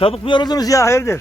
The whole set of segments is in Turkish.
Çabuk mu yoruldunuz ya hayırdır?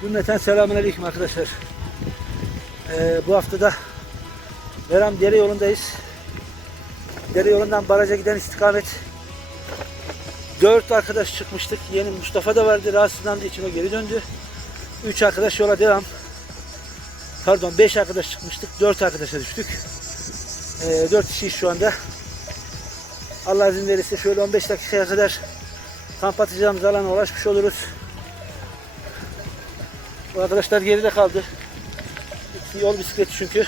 Cümleten selamünaleyküm arkadaşlar. Ee, bu haftada Meram Dere yolundayız. Dere yolundan baraja giden istikamet. Dört arkadaş çıkmıştık. Yeni Mustafa da vardı. Rahatsızlandığı için o geri döndü. Üç arkadaş yola devam. Pardon beş arkadaş çıkmıştık. Dört arkadaşa düştük. Ee, dört kişiyiz şu anda. Allah izin verirse şöyle 15 dakikaya kadar kamp atacağımız alana ulaşmış oluruz. Bu arkadaşlar geride kaldı. Yol bisikleti çünkü.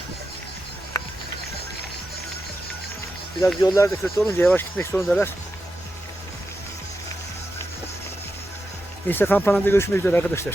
Biraz yollar da kötü olunca yavaş gitmek zorundalar. Neyse kamp alanında görüşmek üzere arkadaşlar.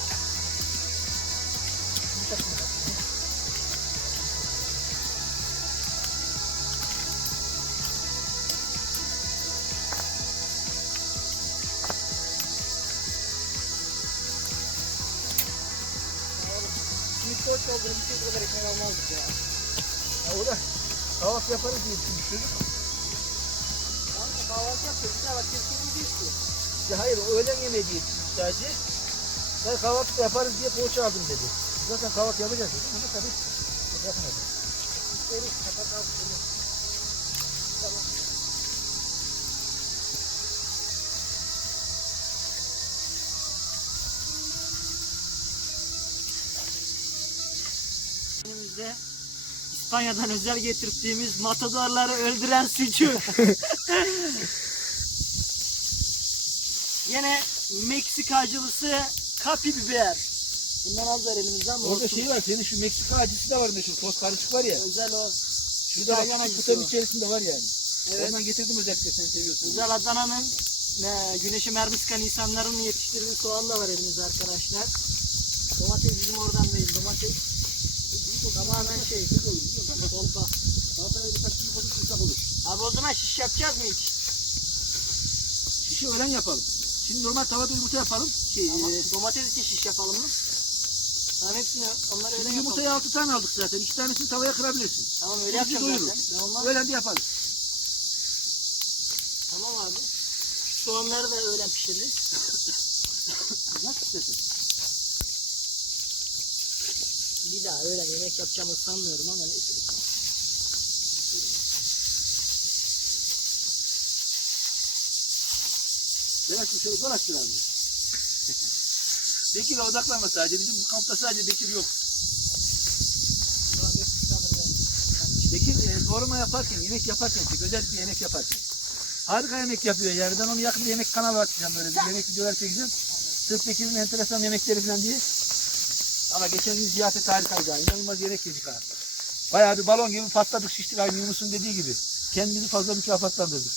şey bu kadar ekmek almazdık ya. o da kahvaltı yaparız diye düşünmüştük. Kanka kahvaltı yapıyoruz. Bir daha bak kesin değil ki. Ya hayır o öğlen yemeği diye düşünmüş sadece. Ben kahvaltı yaparız diye poğaça aldım dedi. Zaten kahvaltı yapacağız dedim ama tabii yapmadım. Seni kapat al Önümüzde İspanya'dan özel getirdiğimiz matadorları öldüren sucuk. Yine Meksika acılısı kapi biber. Bundan az ver elimizden mi? Orada olsun? şey var senin şu Meksika acısı da var meşhur. Toz karışık var ya. Özel o. Şurada bak İtalyan acısı o. içerisinde var yani. Evet. Ondan getirdim özellikle sen seviyorsun. Özel Adana'nın e, güneşi mermi sıkan insanların yetiştirdiği soğan da var elimizde arkadaşlar. Domates bizim oradan değil. Domates tamamen şey. Kolpa. Abi o zaman şiş yapacağız mı hiç? Şişi öğlen yapalım. Şimdi normal tavada yumurta yapalım. Şey, Ama e, domates için şiş yapalım mı? Tamam hepsini onlar öyle şimdi yapalım. yumurtayı 6 tane aldık zaten. 2 tanesini tavaya kırabilirsin. Tamam öyle Bizi yapacağız doyurur. zaten. Öğlen de yaparız. Tamam abi. Soğanları da öğlen pişiririz. Nasıl istersen. Bir daha öyle yemek yapacağımı sanmıyorum ama neyse. Ki şöyle dolaş biraz. Bekir'e odaklanma sadece. Bizim bu kampta sadece Bekir yok. Bekir e, doğrama yaparken, yemek yaparken, çek, özellikle yemek yaparken. Harika yemek yapıyor yani. Ben onu yakında yemek kanalı açacağım böyle. Bir yemek videolar çekeceğim. Sırf Bekir'in enteresan yemekleri falan diye. Ama geçen gün ziyafet harikaydı. ha. İnanılmaz yemek yedik ha. Bayağı bir balon gibi patladık şiştik aynı Yunus'un dediği gibi. Kendimizi fazla mükafatlandırdık.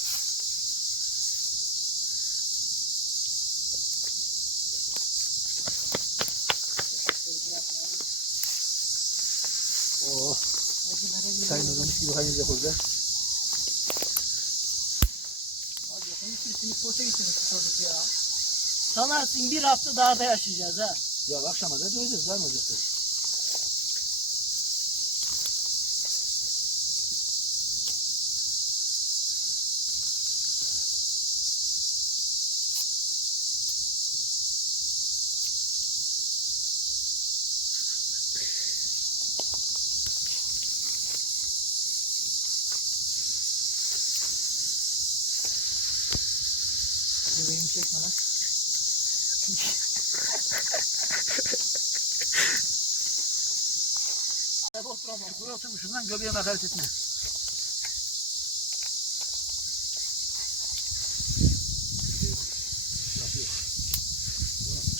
Oh, kaynıyormuş gibi kaynayacak orada. Abi bakın bir sürü simit poğaça getirmiş bu çocuk ya. Sanarsın bir hafta dağda yaşayacağız ha. Ya akşama da. Var mı olacak? Bebeğimi çekme lan. Hep oturamam. Buraya oturmuşum lan göbeğe hakaret etme.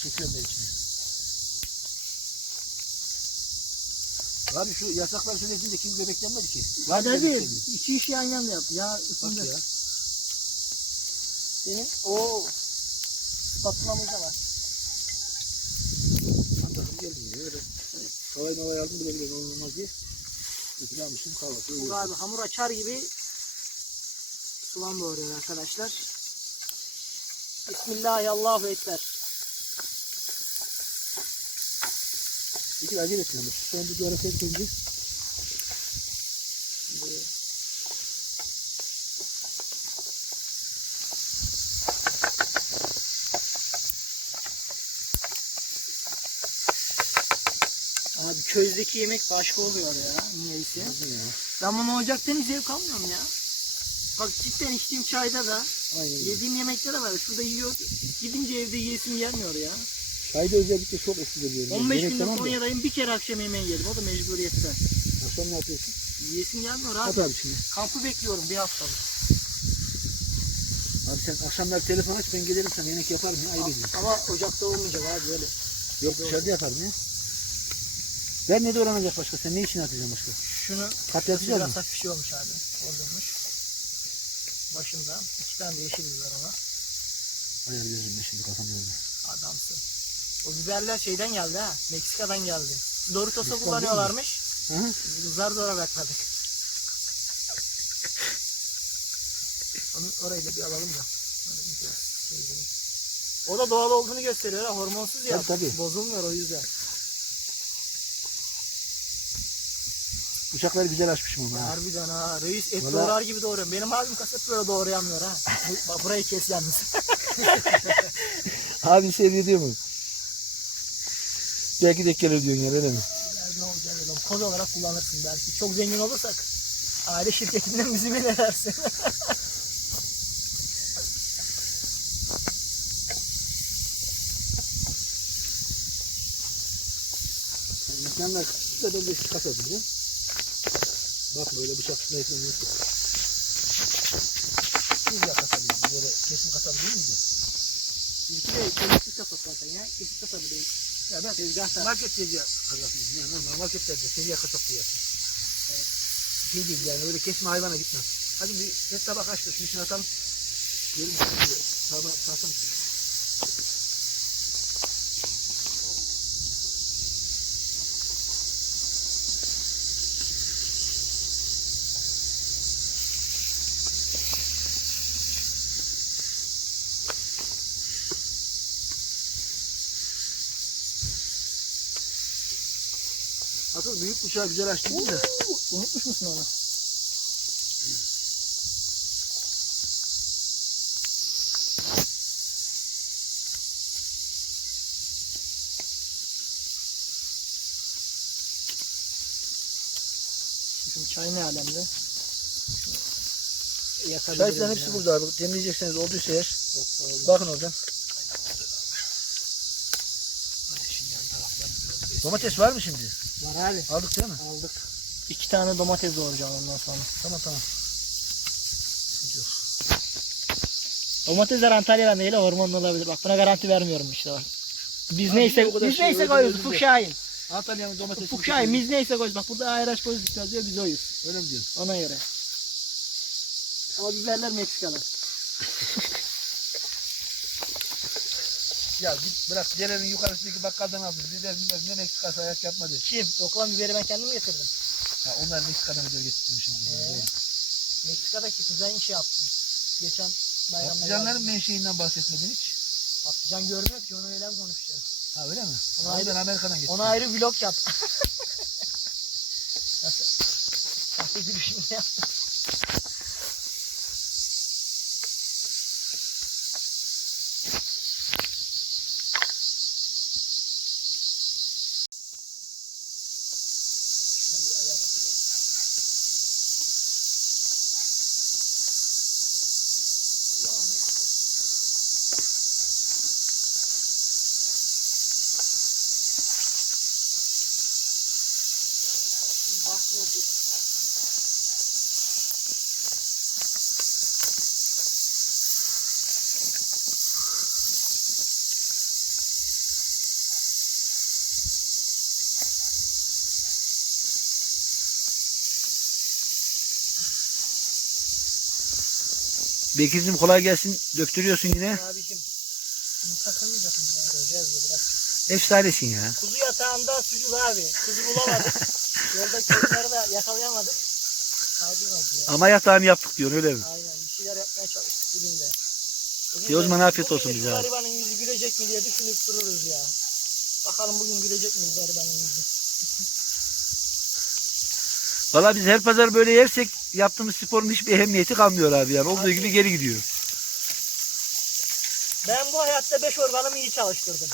Çekiyorum içine. Abi şu yasaklar sürecinde kim göbeklenmedi ki? Var mı Hadi bir. göbeklenme? İki işi yan yana yap. Ya Bak ısındı. ya. Senin o spatulamız da var. Anladım geldim. Öyle. Havayı havayı aldım bile bile olmaz diye. Almışım kahvaltı. Bu abi hamur açar gibi soğan doğruyor arkadaşlar. Bismillahirrahmanirrahim. Ekber. İkili acele etmiyorum. Şu anda bir hareket edince. Abi közdeki yemek başka oluyor ya. Niyeyse. Ben bunu ocaktan hiç zevk almıyorum ya. Bak cidden içtiğim çayda da, Aynen yediğim yemekte de var. Şurada yiyor. Gidince evde yiyesim gelmiyor ya. Çayda özellikle çok etkili ediyor. 15 Yemek gündür tamam da. Konya'dayım bir kere akşam yemeği yedim. O da mecburiyette. Akşam ne yapıyorsun? Yiyesim gelmiyor At abi. abi şimdi. Kampı bekliyorum bir haftalık. Abi sen akşamlar telefon aç ben gelirim sana yemek yaparım ya ayıp ediyorum. Ama ocakta olmayacak abi böyle. Yok dışarıda yaparım ya. Ben ne doğranacak başka? Sen ne için atacaksın başka? Şunu Kat yapacağız biraz mı? hafif şey olmuş abi. Bozulmuş. Başında iki tane de yeşil biber ona. Ayar gözüm ben şimdi kafam yoruldu. Adamsın. O biberler şeyden geldi ha. Meksika'dan geldi. Meksika'dan kullanıyorlarmış. Hı hı. Zar zor bırakmadık. Onu orayı da bir alalım da. Biraz şey. O da doğal olduğunu gösteriyor ha. Hormonsuz ya. Tabii, tabii. Bozulmuyor o yüzden. Bıçakları güzel açmışım ama ha. Harbiden ha. Reis et Valla- doğrar gibi doğruyor. Benim abim kasap böyle doğrayamıyor ha. Bu- Bak burayı kes yalnız. Abi seviyor diyor mu? Belki de gelir diyorsun ya öyle mi? Ya ne olacak oğlum? Koz olarak kullanırsın belki. Çok zengin olursak aile şirketinden bizi bile edersin. İnsanlar kısıtlı da de şu kasabilirim. Bak böyle bıçak tutmayı yok. Biz de kasabiliriz. Böyle kesin kasabilir miyiz? Bizimki de kemikli kasap zaten ya. Kesik kasabı değil. Ya ben Tezgahta. market tezgahı kasapıyız. Yani normal market tezgahı. Tezgah kasap diye. Evet. Şey değil yani öyle kesme hayvana gitmem. Hadi bir tek tabak aç da şunu içine atalım. Görün şöyle. Tabak Asıl büyük bıçağı güzel açtın da. Unutmuş musun onu? Şimdi çay ne alemde? Yakabiliriz Çayların hepsi yani. burada abi. Demleyecekseniz olduysa eğer. Bakın oradan. Domates var mı şimdi? Var abi. Aldık değil mi? Aldık. İki tane domates doğrayacağım ondan sonra. Tamam tamam. Yok. Domatesler Antalya'dan değil hormonlu olabilir. Bak buna garanti vermiyorum işte bak. Biz Abi neyse biz şey neyse koyuyoruz. Ufuk Şahin. Antalya'nın domatesi. Ufuk Şahin biz neyse koyuyoruz. Bak burada ayraç pozitif yazıyor biz oyuz. Öyle mi diyorsun? Ona göre. Ama biberler Meksikalı. Ya git bırak derenin yukarısındaki bakkaldan aldın. Biber biber ne Meksikası ayak yapma diyor. Kim? Yok lan biberi ben kendim getirdim. Ha, onlar Meksika'dan ödül getirdim şimdi. Ee. Meksika'daki kuzen işi yaptım. Geçen bayramda Patlıcanların geldim. menşeinden bahsetmedin hiç. Patlıcan görmüyor ki onu öyle mi konuşacağız? Ha öyle mi? Ona Onu ayrı- Amerika'dan getirdim. Ona ayrı vlog yap. Nasıl? Sahte gülüşümü yaptım. Basmati. Bekir'cim kolay gelsin. Döktürüyorsun yine. Abicim. Bunu takılmayacak mıyız ya? Göreceğiz de bırak. Efsanesin ya. Kuzu yatağında sucuk abi. Kuzu bulamadık. Yolda köyleri de yakalayamadık. Hadi ya. Ama yatağını yaptık diyor öyle mi? Aynen bir şeyler yapmaya çalıştık bugün de. Bugün de- zaman afiyet bugün olsun bize abi. garibanın yüzü gülecek mi diye düşünüp dururuz ya. Bakalım bugün gülecek mi garibanın yüzü. Valla biz her pazar böyle yersek yaptığımız sporun hiçbir ehemmiyeti kalmıyor abi yani. Olduğu gibi geri gidiyor. Ben bu hayatta 5 organımı iyi çalıştırdım.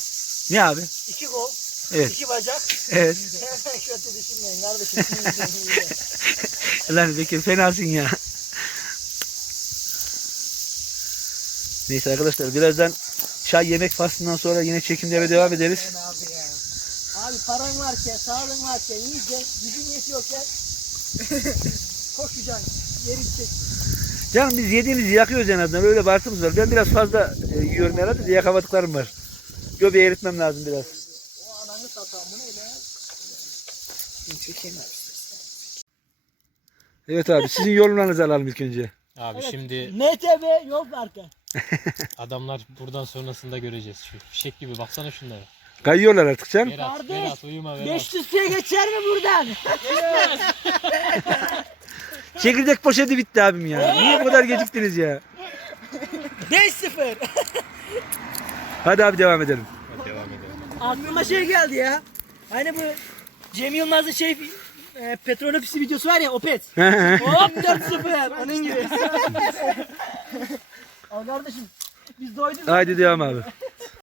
Ne abi? 2 kol, Evet. 2 bacak. Evet. Hemen kötü düşünmeyin kardeşim. Lan Bekir fenasın ya. Neyse arkadaşlar birazdan çay yemek faslından sonra yine çekimlere devam ederiz. Abi ya. Abi paran varken, sağlığın varken, yiyeceksin, gücün yetiyorken koşacaksın, yeri. Canım biz yediğimizi yakıyoruz en azından. Öyle bir artımız var. Ben biraz fazla e, yiyorum herhalde de yakamadıklarım var. Göbeği eritmem lazım biraz. O ananı satan bu ne be? Çekeyim abi. Evet abi sizin yorumlarınızı alalım ilk önce. Abi Evet. şimdi MTB yol parkı. adamlar buradan sonrasında göreceğiz. Şu fişek gibi baksana şunlara. Kayıyorlar artık can. Berat, Kardeş, Berat uyuma Berat. 500 liraya geçer mi buradan? Çekirdek poşeti bitti abim ya. Niye bu kadar geciktiniz ya? 5-0. Hadi abi devam edelim. Hadi devam edelim. Aklıma şey geldi ya. Hani bu Cem Yılmaz'ın şey e, petrol ofisi videosu var ya Opet. Hop 4-0. Onun gibi. Al kardeşim. Biz doyduk. Haydi devam abi.